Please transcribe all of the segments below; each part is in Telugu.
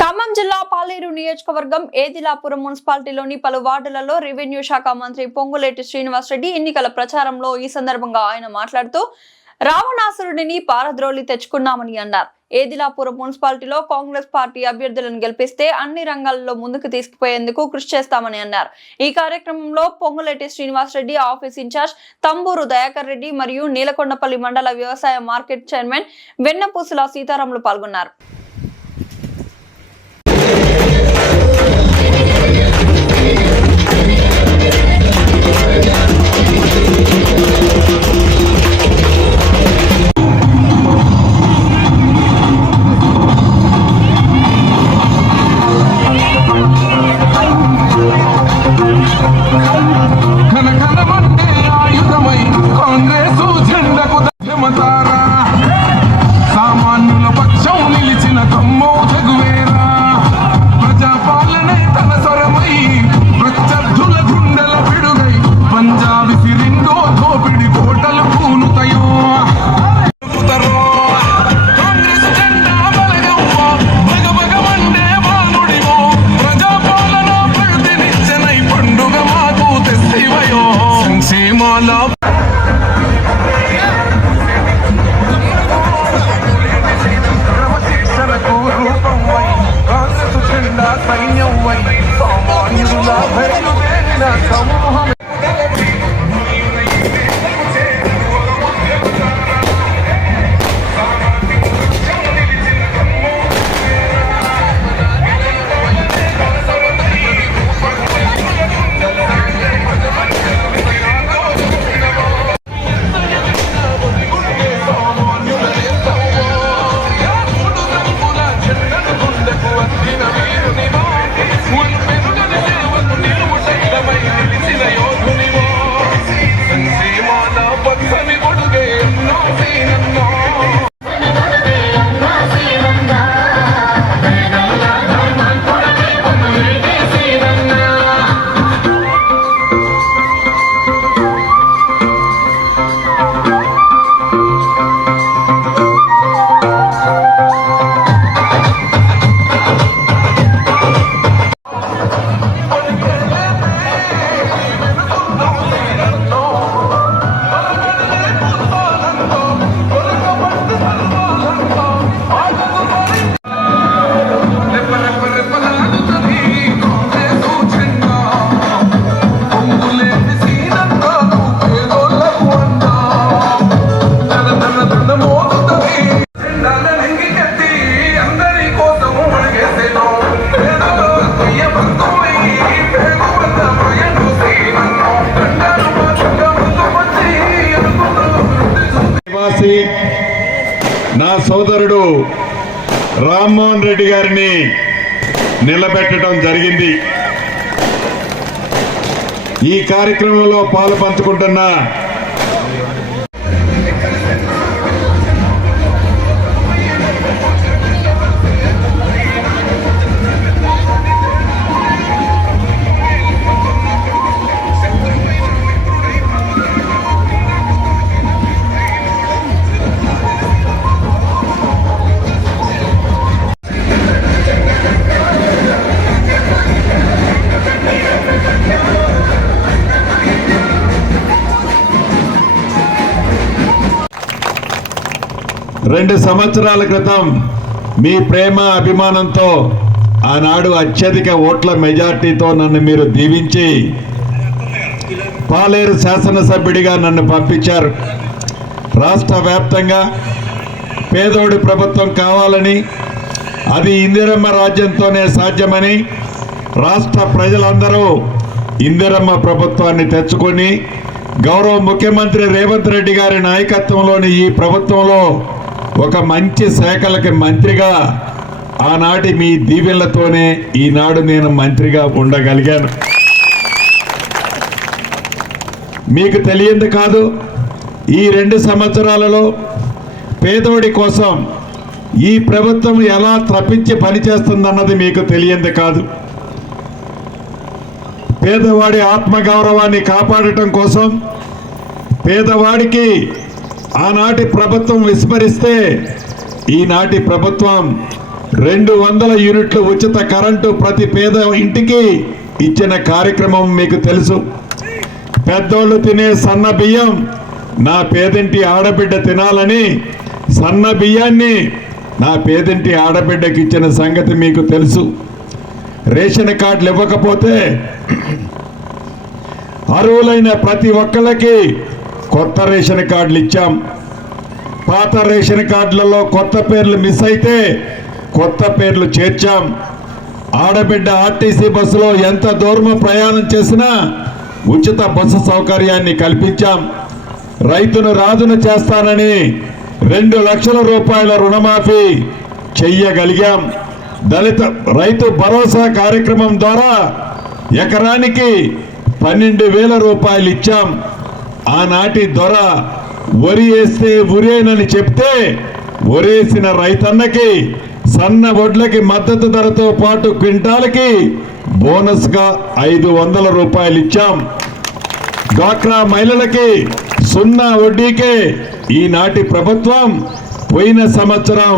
ఖమ్మం జిల్లా పాలేరు నియోజకవర్గం ఏదిలాపురం మున్సిపాలిటీలోని పలు వార్డులలో రెవెన్యూ శాఖ మంత్రి పొంగులేటి శ్రీనివాసరెడ్డి ఎన్నికల ప్రచారంలో ఈ సందర్భంగా ఆయన మాట్లాడుతూ రావణాసురుడిని పారద్రోలి తెచ్చుకున్నామని అన్నారు. ఏదిలాపురం మున్సిపాలిటీలో కాంగ్రెస్ పార్టీ అభ్యర్థులను గెలిపిస్తే అన్ని రంగాల్లో ముందుకు తీసుకుపోయేందుకు కృషి చేస్తామని అన్నారు. ఈ కార్యక్రమంలో Ponguleti Srinivasareddy office in charge Thamburu Dayakar Reddy మరియు నీలకొండపల్లి మండల వ్యవసాయ మార్కెట్ చైర్మన్ వెన్నపూసుల సీతారాములు పాల్గొన్నారు. జగన్మోహన్ రెడ్డి గారిని నిలబెట్టడం జరిగింది. ఈ కార్యక్రమంలో పాలు పంచుకుంటున్న రెండు సంవత్సరాల క్రితం మీ ప్రేమ అభిమానంతో ఆనాడు అత్యధిక ఓట్ల మెజార్టీతో నన్ను మీరు దీవించి పాలేరు శాసనసభ్యుడిగా నన్ను పంపించారు. రాష్ట్ర వ్యాప్తంగా పేదోడి ప్రభుత్వం కావాలని అది ఇందిరమ్మ రాజ్యంతోనే సాధ్యమని రాష్ట్ర ప్రజలందరూ ఇందిరమ్మ ప్రభుత్వాన్ని తెచ్చుకొని గౌరవ ముఖ్యమంత్రి రేవంత్ రెడ్డి గారి నాయకత్వంలోని ఈ ప్రభుత్వంలో ఒక మంచి శాఖలకి మంత్రిగా ఆనాటి మీ దీవెనలతోనే ఈనాడు నేను మంత్రిగా ఉండగలిగాను. మీకు తెలియంది కాదు ఈ రెండు సంవత్సరాలలో పేదోడి కోసం ఈ ప్రభుత్వం ఎలా తప్పించి పనిచేస్తుందన్నది మీకు తెలియంది కాదు. పేదవాడి ఆత్మగౌరవాన్ని కాపాడటం కోసం పేదవాడికి ఆనాటి ప్రభుత్వం విస్మరిస్తే ఈనాటి ప్రభుత్వం రెండు వందల యూనిట్లు ఉచిత కరెంటు ప్రతి పేద ఇంటికి ఇచ్చిన కార్యక్రమం మీకు తెలుసు. పెద్దోళ్ళు తినే సన్న బియ్యం నా పేదింటి ఆడబిడ్డ తినాలని సన్న బియ్యాన్ని నా పేదింటి ఆడబిడ్డకి ఇచ్చిన సంగతి మీకు తెలుసు. రేషన్ కార్డులు ఇవ్వకపోతే అర్హులైన ప్రతి ఒక్కళ్ళకి కొత్త రేషన్ కార్డులు ఇచ్చాం. పాత రేషన్ కార్డులలో కొత్త పేర్లు మిస్ అయితే కొత్త పేర్లు చేర్చాం. ఆడబిడ్డ ఆర్టీసీ బస్సులో ఎంత దూరం ప్రయాణం చేసినా ఉచిత బస్సు సౌకర్యాన్ని కల్పించాం. రైతును రాజును చేస్తానని రెండు లక్షల రూపాయల రుణమాఫీ చెయ్యగలిగాం. దళిత రైతు భరోసా కార్యక్రమం ద్వారా ఎకరానికి పన్నెండు వేల రూపాయలు ఇచ్చాం. ఆనాటి దొర వరి వేస్తే ఉరేనని చెప్తే ఒరేసిన రైతన్నకి సన్న వడ్లకి మద్దతు ధరతో పాటు క్వింటాలకి బోనస్గా ఐదు వందల రూపాయలు ఇచ్చాం. డ్వాక్రా మహిళలకి సున్నా వడ్డీకే ఈనాటి ప్రభుత్వం పోయిన సంవత్సరం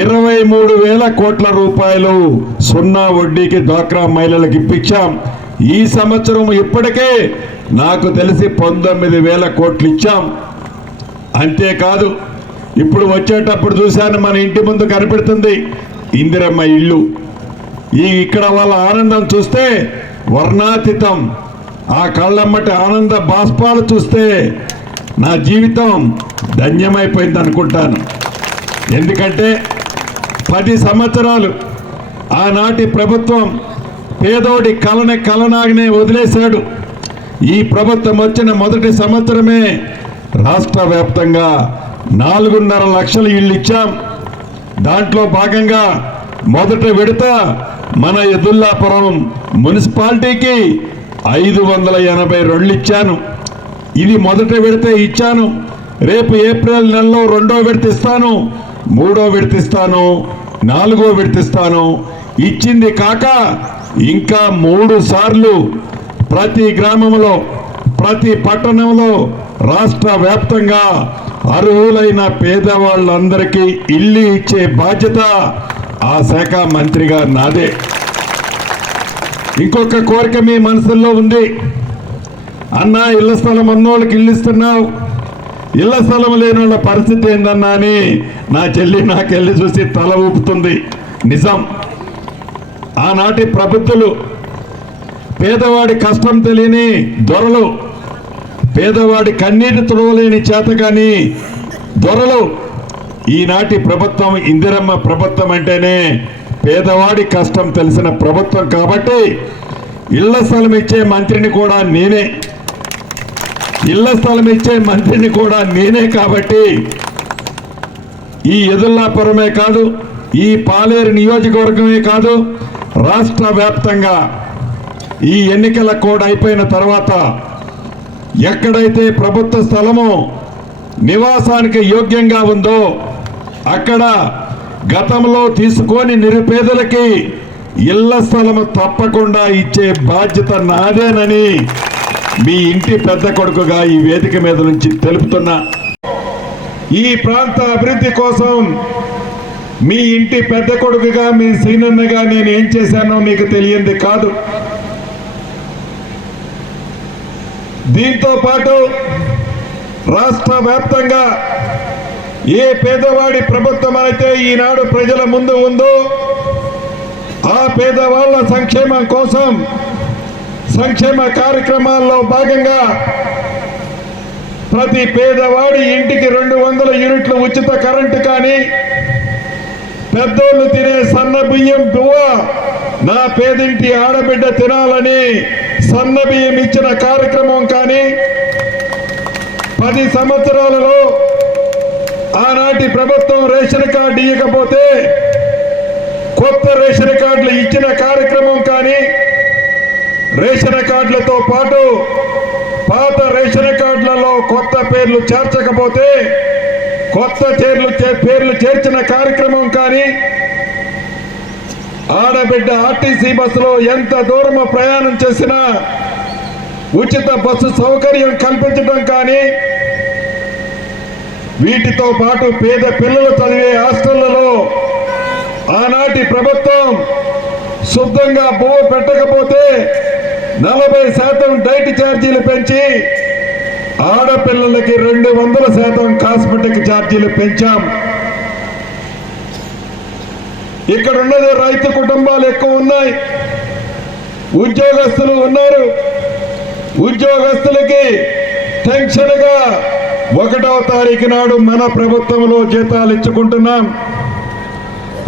ఇరవై మూడు వేల కోట్ల రూపాయలు సున్నా వడ్డీకి డ్వాక్రా మహిళలకు ఇప్పించాం ఈ సంవత్సరం ఇప్పటికే నాకు తెలిసి పంతొమ్మిది వేల కోట్లు ఇచ్చాం. అంతేకాదు ఇప్పుడు వచ్చేటప్పుడు చూశాను మన ఇంటి ముందు కనిపెడుతుంది ఇందిరమ్మ ఇల్లు. ఈ ఇక్కడ వాళ్ళ ఆనందం చూస్తే వర్ణాతీతం. ఆ కళ్ళమ్మటి ఆనంద బాష్పాలు చూస్తే నా జీవితం ధన్యమైపోయింది అనుకుంటాను. ఎందుకంటే పది సంవత్సరాలు ఆనాటి ప్రభుత్వం పేదోడి కలనే కలనాగనే వదిలేశాడు. ఈ ప్రభుత్వం వచ్చిన మొదటి సంవత్సరమే రాష్ట్ర వ్యాప్తంగా నాలుగున్నర లక్షల ఇళ్ళు ఇచ్చాం. దాంట్లో భాగంగా మొదట విడత మన ఎదుల్లాపురం మున్సిపాలిటీకి ఐదు వందల ఎనభై రెండు ఇచ్చాను. ఇది మొదట విడత ఇచ్చాను. రేపు ఏప్రిల్ నెలలో రెండో విడత ఇస్తాను. మూడో విడత ఇస్తాను. నాలుగో విడత ఇస్తాను. ఇచ్చింది కాక ఇంకా మూడు సార్లు ప్రతి గ్రామంలో ప్రతి పట్టణంలో రాష్ట్ర వ్యాప్తంగా అర్హులైన పేదవాళ్ళందరికీ ఇల్లు ఇచ్చే బాధ్యత ఆ శాఖ మంత్రిగా నాదే. ఇంకొక కోరిక మీ మనసుల్లో ఉంది. అన్న ఇళ్ళ స్థలం ఉన్నోళ్ళకి ఇల్లు ఇస్తున్నావు. ఇళ్ళ స్థలం లేని వాళ్ళ పరిస్థితి ఏందన్నా అని నా చెల్లి నాకెళ్ళి చూసి తల ఊపుతుంది. నిజం. ఆనాటి ప్రభుత్వలు పేదవాడి కష్టం తెలియని దొరలు పేదవాడి కన్నీటి తుడవలేని చేత కానీ దొరలు. ఈనాటి ప్రభుత్వం ఇందిరమ్మ ప్రభుత్వం అంటేనే పేదవాడి కష్టం తెలిసిన ప్రభుత్వం కాబట్టి ఇళ్ళ స్థలం ఇచ్చే మంత్రిని కూడా నేనే. ఇళ్ళ స్థలం ఇచ్చే మంత్రిని కూడా నేనే కాబట్టి ఈ ఎదుల్లాపురమే కాదు ఈ పాలేరు నియోజకవర్గమే కాదు రాష్ట్ర వ్యాప్తంగా ఈ ఎన్నికల కోడ్ అయిపోయిన తర్వాత ఎక్కడైతే ప్రభుత్వ స్థలము నివాసానికి యోగ్యంగా ఉందో అక్కడ గతంలో తీసుకొని నిరుపేదలకి ఇళ్ళ స్థలము తప్పకుండా ఇచ్చే బాధ్యత నాదేనని మీ ఇంటి పెద్ద కొడుకుగా ఈ వేదిక మీద నుంచి తెలుపుతున్నా. ఈ ప్రాంత అభివృద్ధి కోసం మీ ఇంటి పెద్ద కొడుకుగా మీ సీనన్నగా నేను ఏం చేశానో మీకు తెలియంది కాదు. దీంతో పాటు రాష్ట్ర వ్యాప్తంగా ఏ పేదవాడి ప్రభుత్వం అయితే ఈనాడు ప్రజల ముందు ఉందో ఆ పేదవాళ్ళ సంక్షేమం కోసం సంక్షేమ కార్యక్రమాల్లో భాగంగా ప్రతి పేదవాడి ఇంటికి రెండు వందల యూనిట్లు ఉచిత కరెంటు కానీ పెద్దోళ్ళు తినే సన్న బియ్యం దువ్వ నా పేదింటి ఆడబిడ్డ తినాలని సన్నబియ్యం ఇచ్చిన కార్యక్రమం కానీ పది సంవత్సరాలలో ఆనాటి ప్రభుత్వం రేషన్ కార్డు ఇవ్వకపోతే కొత్త రేషన్ కార్డులు ఇచ్చిన కార్యక్రమం కానీ రేషన్ కార్డులతో పాటు పాత రేషన్ కార్డులలో కొత్త పేర్లు చేర్చకపోతే కొత్త పేర్లు పేర్లు చేర్చిన కార్యక్రమం కానీ ఆడబిడ్డ ఆర్టీసీ బస్సులో ఎంత దూరము ప్రయాణం చేసినా ఉచిత బస్సు సౌకర్యం కల్పించడం కానీ వీటితో పాటు పేద పిల్లలు చదివే హాస్టళ్ళలో ఆనాటి ప్రభుత్వం శుద్ధంగా బో పెట్టకపోతే నలభై శాతం డైట్ ఛార్జీలు పెంచి ఆడపిల్లలకి రెండు వందల శాతం కాస్మెటిక్ ఛార్జీలు పెంచాం. ఇక్కడ ఉన్నది రైతు కుటుంబాలు ఎక్కువ ఉన్నాయి. ఉద్యోగస్తులు ఉన్నారు. ఉద్యోగస్తులకి టెన్షన్గా ఒకటవ తారీఖు నాడు మన ప్రభుత్వంలో జీతాలు ఇచ్చుకుంటున్నాం.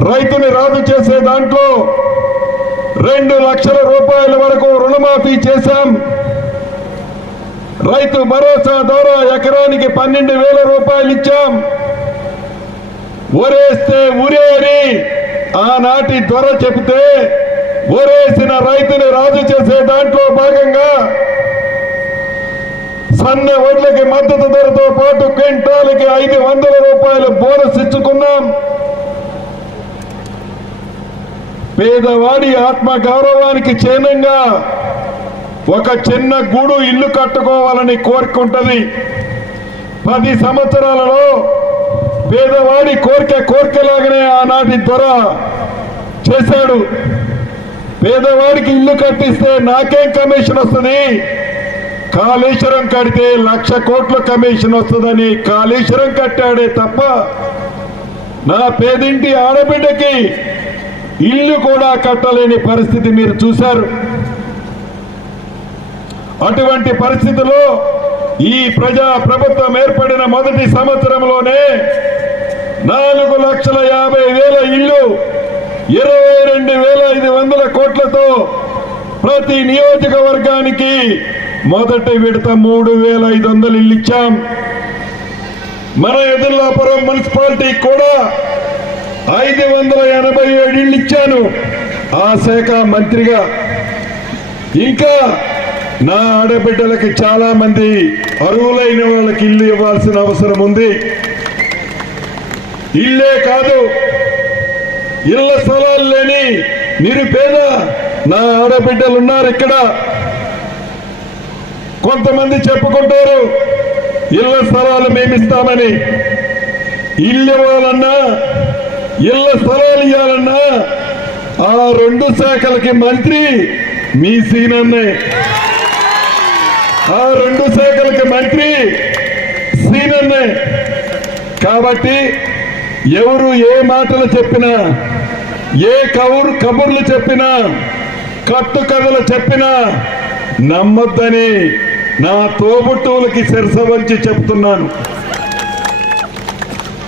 రైతుని రాజు చేసే దాంట్లో రెండు లక్షల రూపాయల వరకు రుణమాఫీ చేశాం. రైతు భరోసా ద్వారా ఎకరానికి పన్నెండు వేల రూపాయలు ఇచ్చాం. ఒరేస్తే ఉరేరి ఆనాటి దొర చెబితే ఓరేసిన రైతుని రాజు చేసే దాంట్లో భాగంగా సన్న వడ్లకి మద్దతు ధరతో పాటు క్వింటాలకి ఐదు వందల రూపాయలు బోనస్ ఇచ్చుకున్నాం. పేదవాడి ఆత్మ గౌరవానికి చిహ్నంగా ఒక చిన్న గూడు ఇల్లు కట్టుకోవాలని కోరుకుంటది. పది సంవత్సరాలలో పేదవాడి కోరిక కోరికలాగానే ఆనాటి త్వర చేశాడు. పేదవాడికి ఇల్లు కట్టిస్తే నాకేం కమిషన్ వస్తుంది? కాళేశ్వరం కడితే లక్ష కోట్ల కమిషన్ వస్తుందని కాళేశ్వరం కట్టాడే తప్ప నా పేదింటి ఆడబిడ్డకి ఇల్లు కూడా కట్టలేని పరిస్థితి మీరు చూశారు. అటువంటి పరిస్థితిలో ఈ ప్రజా ప్రభుత్వం ఏర్పడిన మొదటి సంవత్సరంలోనే నాలుగు లక్షల యాభై వేల ఇల్లు ఇరవై రెండు వేల ఐదు వందల కోట్లతో ప్రతి నియోజకవర్గానికి మొదటి విడత మూడు వేల ఐదు వందలు ఇల్లు ఇచ్చాం. మన ఎదుర్లాపురం మున్సిపాలిటీ కూడా ఐదు వందల ఎనభై ఏడు ఇళ్ళు ఇచ్చాను. ఆ శాఖ మంత్రిగా. ఇంకా నా ఆడబిడ్డలకి చాలా మంది అర్హులైన వాళ్ళకి ఇల్లు ఇవ్వాల్సిన అవసరం ఉంది. ఇల్లే కాదు. ఇళ్ళ స్థలాలు లేని నిరుపేద నా ఆడబిడ్డలు ఉన్నారు ఇక్కడ. కొంతమంది చెప్పుకుంటారు ఇళ్ళ స్థలాలు మేమిస్తామని. ఇల్లు ఇవ్వాలన్నా ఇళ్ళ స్థలాలు ఇవ్వాలన్నా ఆ రెండు శాఖలకి మంత్రి మీ సీనన్నే. ఆ రెండు శాఖలకి మంత్రి సీనన్నే. కాబట్టి ఎవరు ఏ మాటలు చెప్పినా ఏ కబురు కబుర్లు చెప్పినా కట్టు కథలు చెప్పినా నమ్మొద్దని నా తోబుట్టువులకి శిరస వంచి చెప్తున్నాను.